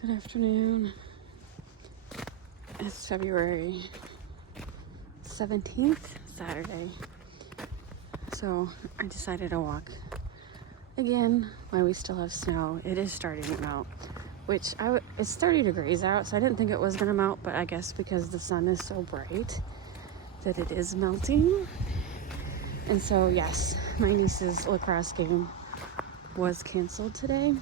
Good afternoon. It's February 17th, Saturday. So I decided to walk again while we still have snow. It is starting to melt, which it's 30 degrees out, so I didn't think it was going to melt, but I guess because the sun is so bright that it is melting. And so, yes, my niece's lacrosse game was canceled today.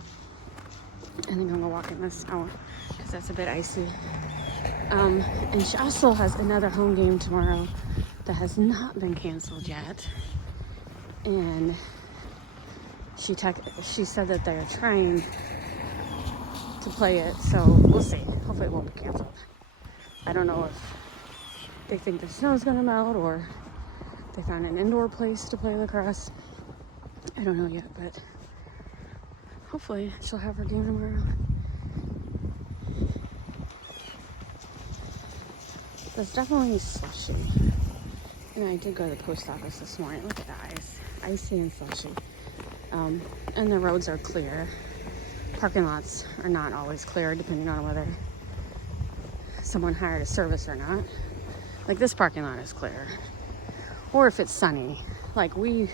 I think I'm gonna walk in the snow because that's a bit icy. And she also has another home game tomorrow that has not been canceled yet. And she said that they're trying to play it, so we'll see. Hopefully it won't be canceled. I don't know if they think the snow's gonna melt or they found an indoor place to play lacrosse. I don't know yet, but hopefully she'll have her game tomorrow. It's definitely slushy. And I did go to the post office this morning. Look at the ice. Icy and slushy. And the roads are clear. Parking lots are not always clear depending on whether someone hired a service or not. Like this parking lot is clear. Or if it's sunny. Like we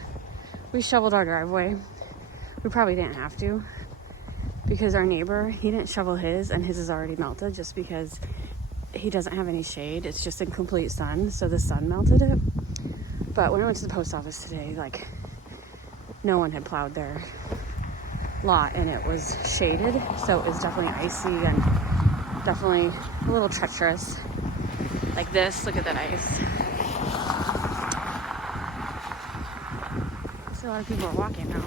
shoveled our driveway. We probably didn't have to because our neighbor, he didn't shovel his and his is already melted just because he doesn't have any shade. It's just in complete sun, so the sun melted it. But when I went to the post office today, like no one had plowed their lot and it was shaded, so it was definitely icy and definitely a little treacherous. Like this, look at that ice. So a lot of people are walking now.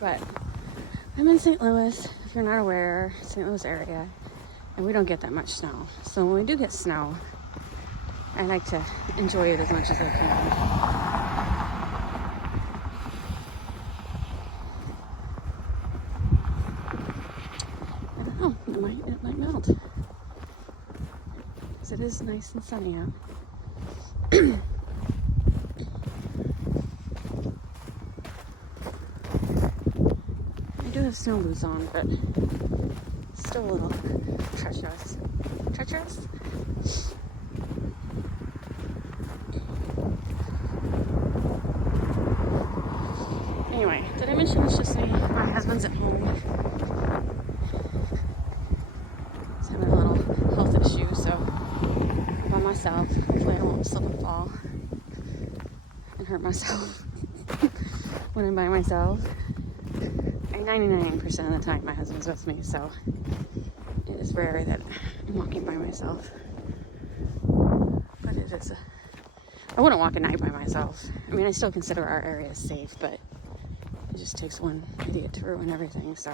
But I'm in St. Louis, if you're not aware, St. Louis area, and we don't get that much snow. So when we do get snow, I like to enjoy it as much as I can. I don't know, it might melt. Because it is nice and sunny out. I do have snow boots on, but still a little treacherous. Treacherous? Anyway, did I mention it's just me? My husband's at home. He's having a little health issue, so I'm by myself. Hopefully I won't slip and fall and hurt myself when I'm by myself. 99% of the time my husband's with me, so it is rare that I'm walking by myself. But it is I wouldn't walk at night by myself. I mean, I still consider our area safe, but it just takes one idiot to ruin everything, so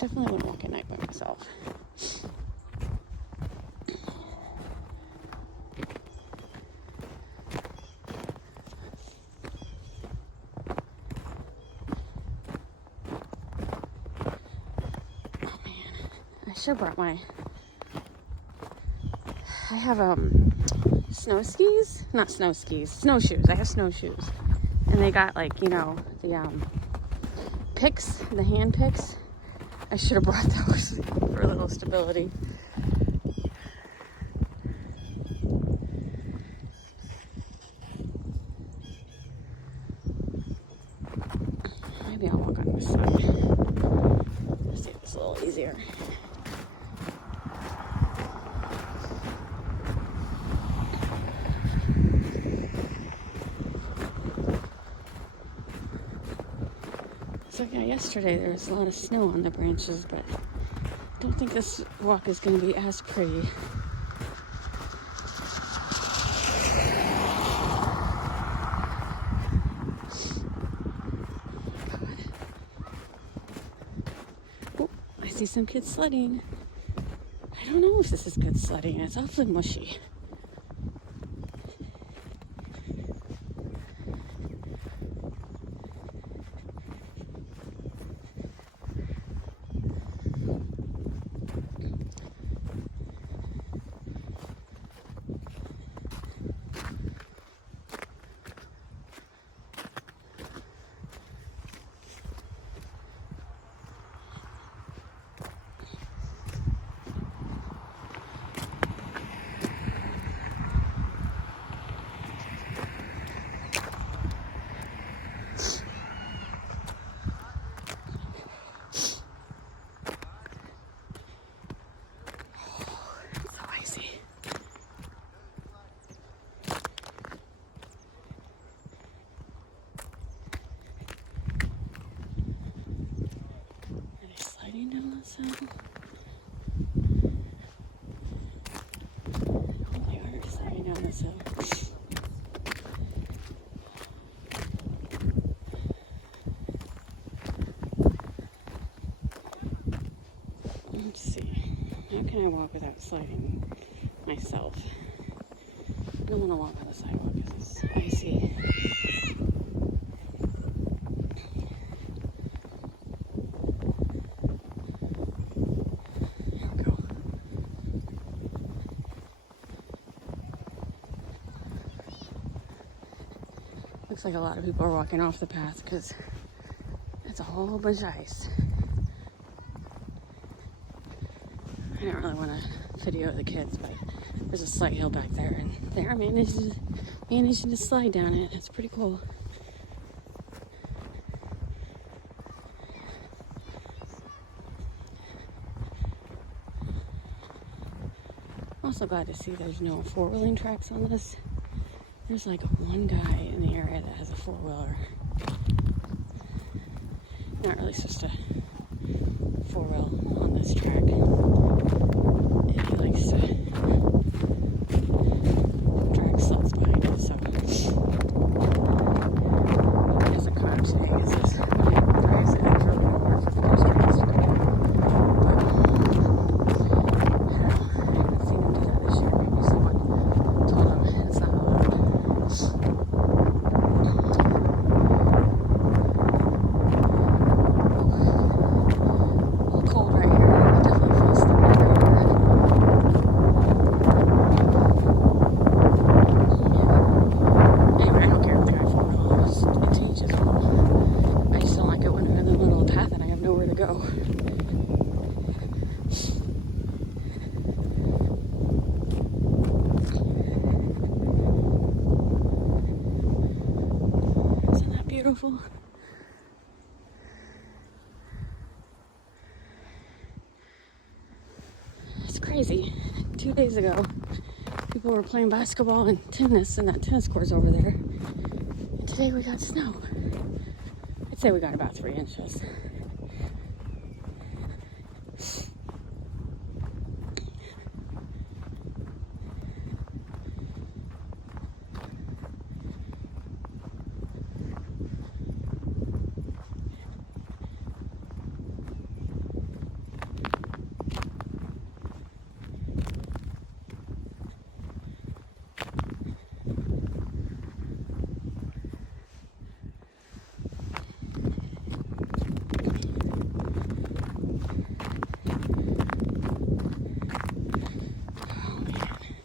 definitely wouldn't walk at night by myself. I should have brought I have snowshoes. I have snowshoes. And they got like, the picks, the hand picks. I should have brought those for a little stability. Maybe I'll walk on this side. Let's see if it's a little easier. So yeah, yesterday there was a lot of snow on the branches, but I don't think this walk is going to be as pretty. Oh, I see some kids sledding. I don't know if this is good sledding. It's awfully mushy. Oh, they are sliding down this hill. Let's see. How can I walk without sliding myself? I don't want to walk on the sidewalk because it's icy. There we go. Looks like a lot of people are walking off the path because it's a whole bunch of ice. I don't really want to video the kids, but there's a slight hill back there, and they're managing to slide down it. It's pretty cool. I'm also glad to see there's no four-wheeling tracks on this. There's like one guy in the area that has a four-wheeler. Not really supposed to four-wheel on this track. He likes to drag sluts behind it, so he doesn't come out today because his bike drives it. It's really gonna work for pedestrians today. But I haven't seen him do that this year. Maybe someone told him it's not allowed. A little cold right here. It definitely feels thunder right here. Anyway, I don't care if the guy four-wheels. It changes well. I just don't like it when I'm in the middle of the path and I have nowhere to go. Isn't that beautiful? It's crazy. 2 days ago, people were playing basketball and tennis in that tennis court's over there. And today we got snow. I'd say we got about 3 inches.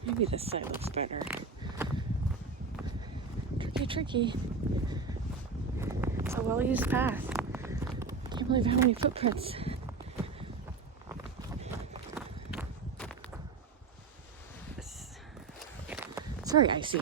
Maybe this side looks better. Tricky. It's a well-used path. Can't believe how many footprints. It's very icy.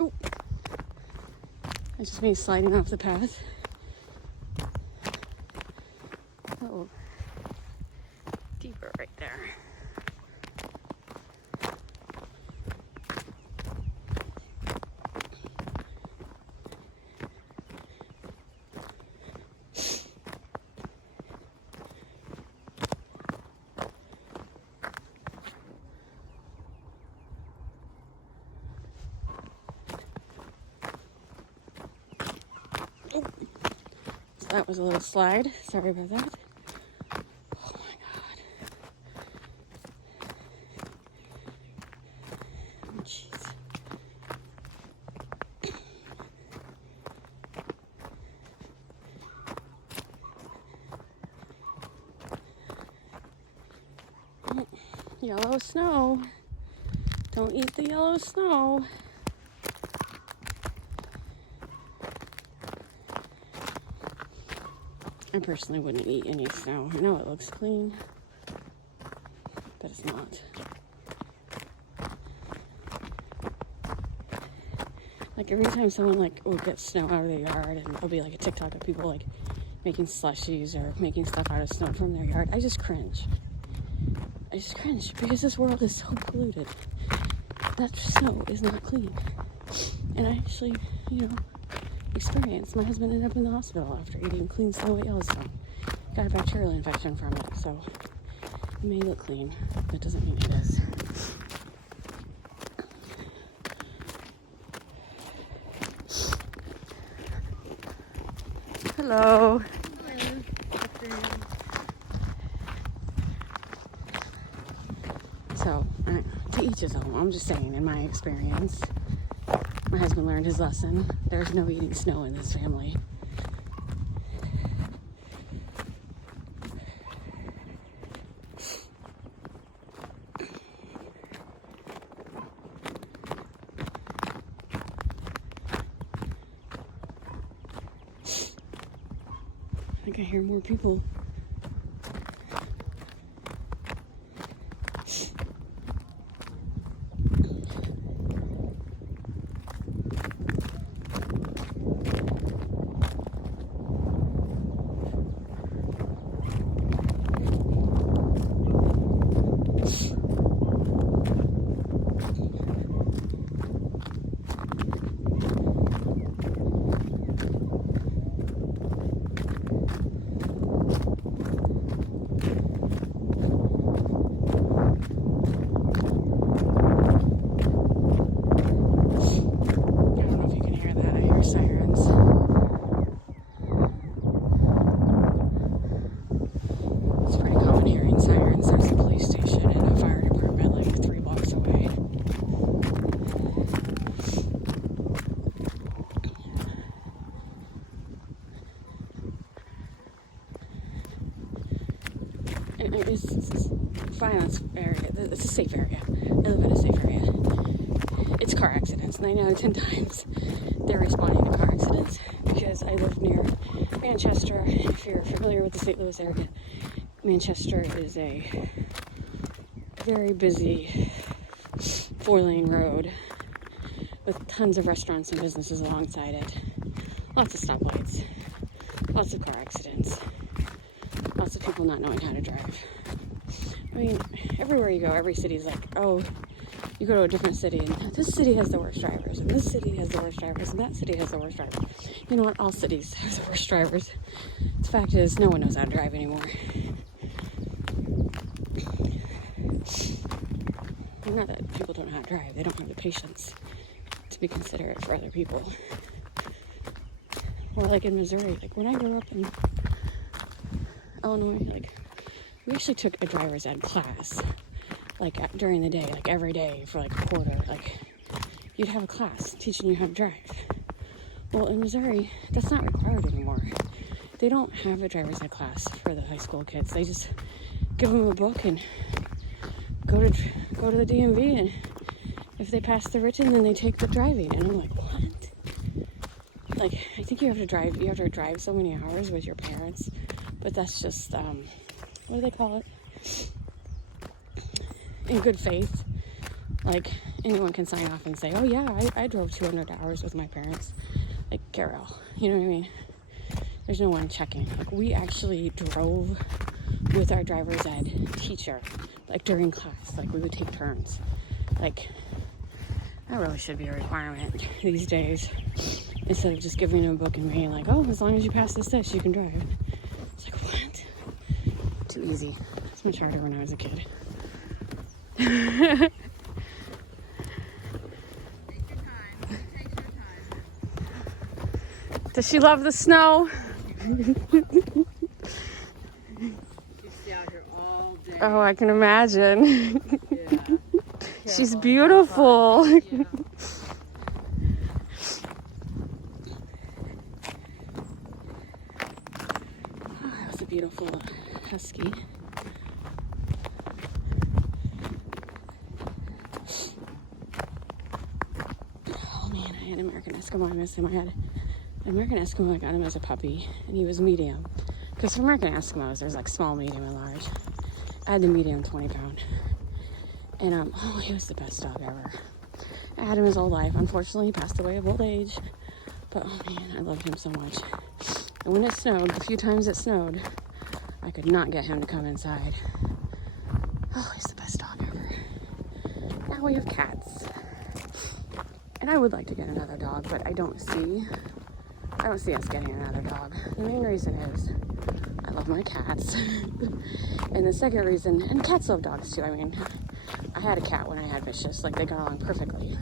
Oh, that's just me sliding off the path. Oh, deeper right there. Oh, so that was a little slide. Sorry about that. Oh my God. Oh, jeez. Yellow snow. Don't eat the yellow snow. I personally wouldn't eat any snow. I know it looks clean, but it's not. Like every time someone like will get snow out of their yard, and there'll be like a TikTok of people like making slushies or making stuff out of snow from their yard, I just cringe. I just cringe because this world is so polluted. That snow is not clean. And I actually, experienced. My husband ended up in the hospital after eating clean snow at Yellowstone. Got a bacterial infection from it, so it may look clean. That doesn't mean it is. Hello. So, to each his own. I'm just saying, in my experience, my husband learned his lesson. There's no eating snow in this family. I think I hear more people. It's violence area. It's a safe area. I live in a safe area. It's car accidents. 9 out of 10 times they're responding to car accidents because I live near Manchester. If you're familiar with the St. Louis area, Manchester is a very busy 4-lane road with tons of restaurants and businesses alongside it. Lots of stoplights. Lots of car accidents. Lots of people not knowing how to drive. I mean, everywhere you go, every city's like, oh, you go to a different city, and this city has the worst drivers, and this city has the worst drivers, and that city has the worst drivers. You know what? All cities have the worst drivers. The fact is, no one knows how to drive anymore. And not that people don't know how to drive. They don't have the patience to be considerate for other people. Or like in Missouri, like when I grew up in Illinois, like we actually took a driver's ed class like during the day, like every day for like a quarter. Like you'd have a class teaching you how to drive. Well, in Missouri, that's not required anymore. They don't have a driver's ed class for the high school kids. They just give them a book and go to the DMV, and if they pass the written, then they take the driving. And I'm like, what? Like, I think you have to drive so many hours with your parents, but that's just what do they call it? In good faith. Like, anyone can sign off and say, oh yeah, I drove 200 hours with my parents. Like, Carol, you know what I mean? There's no one checking. Like, we actually drove with our driver's ed teacher, like during class. Like, we would take turns. Like, that really should be a requirement these days, instead of just giving them a book and being like, oh, as long as you pass this test, you can drive. It's like, what? Too easy. It's much harder when I was a kid. Take your time. Take your time. Does she love the snow? She's out here all day. Oh, I can imagine. Yeah. She's beautiful. Yeah. Oh, that was a beautiful husky. American Eskimo. I miss him. I had an American Eskimo. I got him as a puppy, and he was medium. Because for American Eskimos, there's like small, medium, and large. I had the medium 20-pound. And oh, he was the best dog ever. I had him his whole life. Unfortunately, he passed away of old age. But oh man, I loved him so much. And when it snowed, the few times it snowed, I could not get him to come inside. Oh, he's the best dog ever. Now we have cats. And I would like to get another dog, but I don't see us getting another dog. The main reason is I love my cats. And the second reason, and cats love dogs too. I mean, I had a cat when I had Vicious, like they got along perfectly.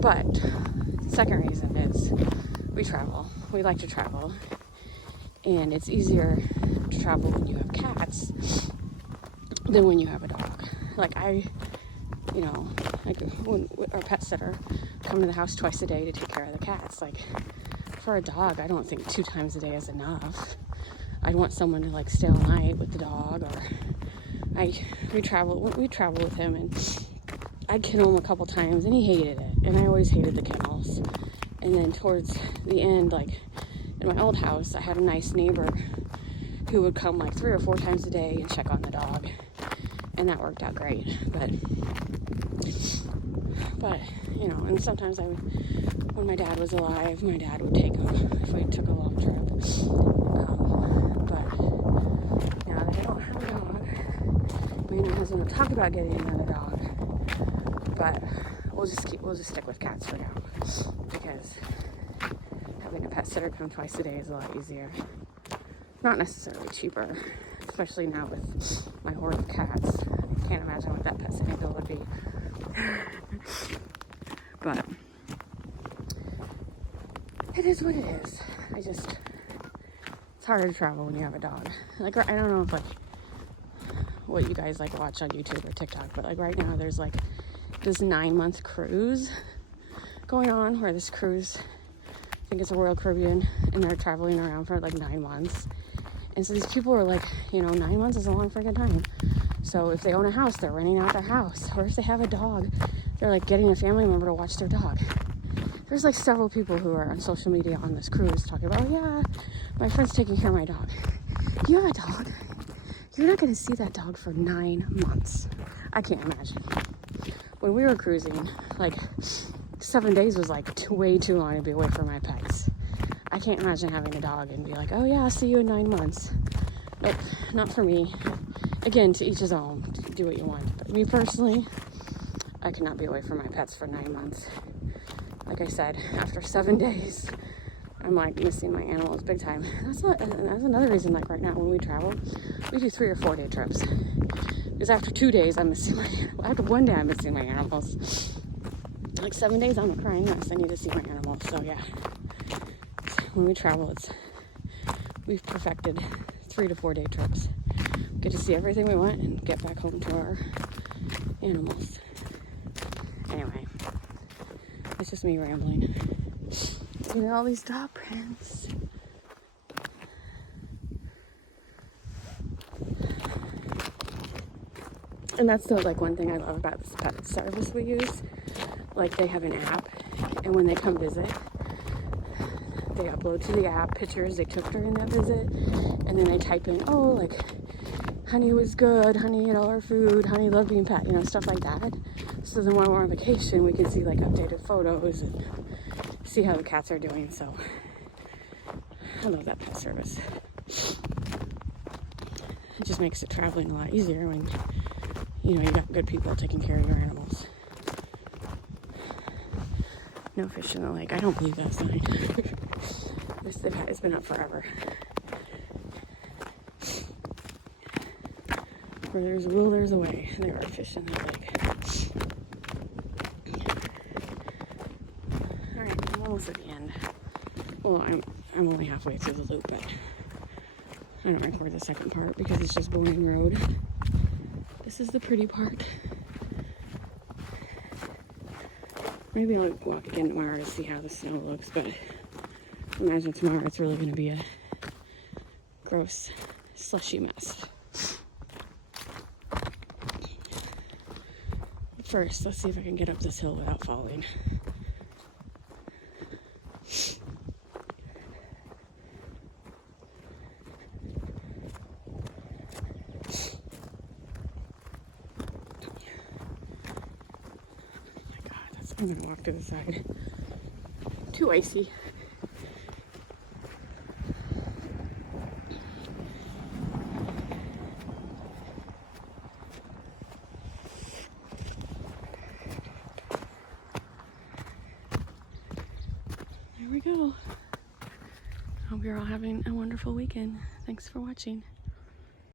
But the second reason is we travel. We like to travel. And it's easier to travel when you have cats than when you have a dog. Like when our pet sitter come to the house twice a day to take care of the cats. Like for a dog, I don't think 2 times a day is enough. I'd want someone to like stay all night with the dog, or we travel with him, and I kennel him a couple times, and he hated it, and I always hated the kennels. And then towards the end, like in my old house, I had a nice neighbor who would come like 3 or 4 times a day and check on the dog, and that worked out great. But you know, and sometimes when my dad was alive, my dad would take him if we took a long trip. But now that I don't have a dog, me and my husband will talk about getting another dog. But we'll just stick with cats for now, because having a pet sitter come twice a day is a lot easier. Not necessarily cheaper, especially now with my horde of cats. I can't imagine what that pet sitting bill would be. But it is what it is. It's harder to travel when you have a dog. Like, I don't know if like what you guys like watch on YouTube or TikTok, but like right now there's like this 9-month cruise going on, where this cruise, I think it's a Royal Caribbean, and they're traveling around for like 9 months. And so these people are like, 9 months is a long freaking time. So if they own a house, they're renting out their house. Or if they have a dog, they're like getting a family member to watch their dog. There's like several people who are on social media on this cruise talking about, yeah, my friend's taking care of my dog. You have a dog? You're not going to see that dog for 9 months. I can't imagine. When we were cruising, like 7 days was like way too long to be away from my pets. I can't imagine having a dog and be like, oh yeah, I'll see you in 9 months. Nope, not for me. Again, to each his own. Do what you want. But me personally, I cannot be away from my pets for 9 months. Like I said, after 7 days, I'm like missing my animals big time. That's another reason, like right now when we travel, we do 3 or 4 day trips. Because after 2 days, I'm missing my animals. After 1 day, I'm missing my animals. Like 7 days, I'm a crying mess. I need to see my animals. So yeah, when we travel, we've perfected 3 to 4 day trips. Get to see everything we want and get back home to our animals. Anyway, it's just me rambling. Look at all these dog prints. And that's the one thing I love about this pet service we use. Like, they have an app, and when they come visit, they upload to the app pictures they took during that visit, and then they type in, Honey was good, Honey ate all our food, Honey loved being pet, stuff like that. So then when we're on vacation, we can see updated photos and see how the cats are doing. So I love that pet service. It just makes it traveling a lot easier when you got good people taking care of your animals. No fish in the lake. I don't believe that sign. It's been up forever. Where there's a will, there's a way. There are fish in the lake. Alright, I'm almost at the end. Well, I'm only halfway through the loop, but I don't record the second part because it's just boring road. This is the pretty part. Maybe I'll walk again tomorrow to see how the snow looks, but imagine tomorrow it's really going to be a gross, slushy mess. First, let's see if I can get up this hill without falling. I'm gonna walk to the side. Too icy. There we go. Hope you're all having a wonderful weekend. Thanks for watching.